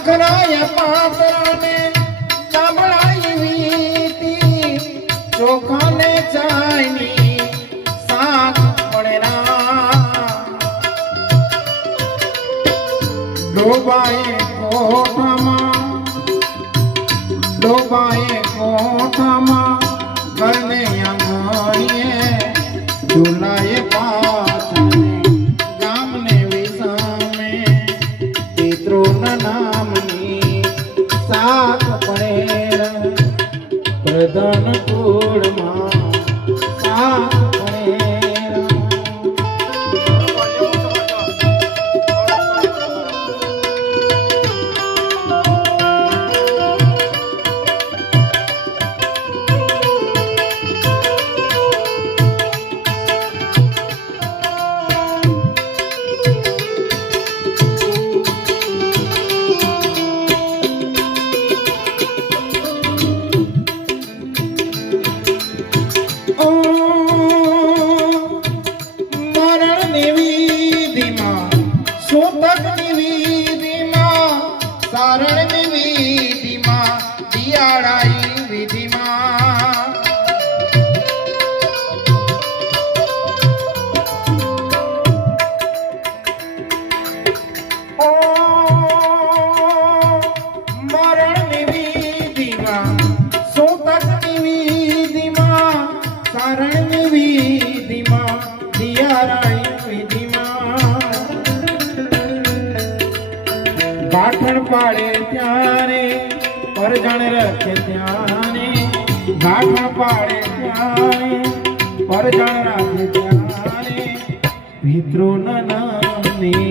ભાખરાય પાત્રાને ચામડાઈ વીતી ચોખાને ચાયની શાક પડેરા ડોબાએ કોઠામાં ડોબાએ કોઠામાં ઘરને આંગણીએ ચૂલાએ નાક પડે પ્રધાન કોળમાં મરણની વિધિમાં સૂતકની વિધિમાં સારણની વિધિમાં દિયાળાઈ વિધિમાં ઓ મરણની વિધિમાં સૂતકની વિધિમાં સારણની ભાઠણ પાડે ત્યારે પરજણ રખે ત્યારે ભાઠણ પાડે ત્યારે પરજણ રાખે ત્યારે. પિતૃના નામની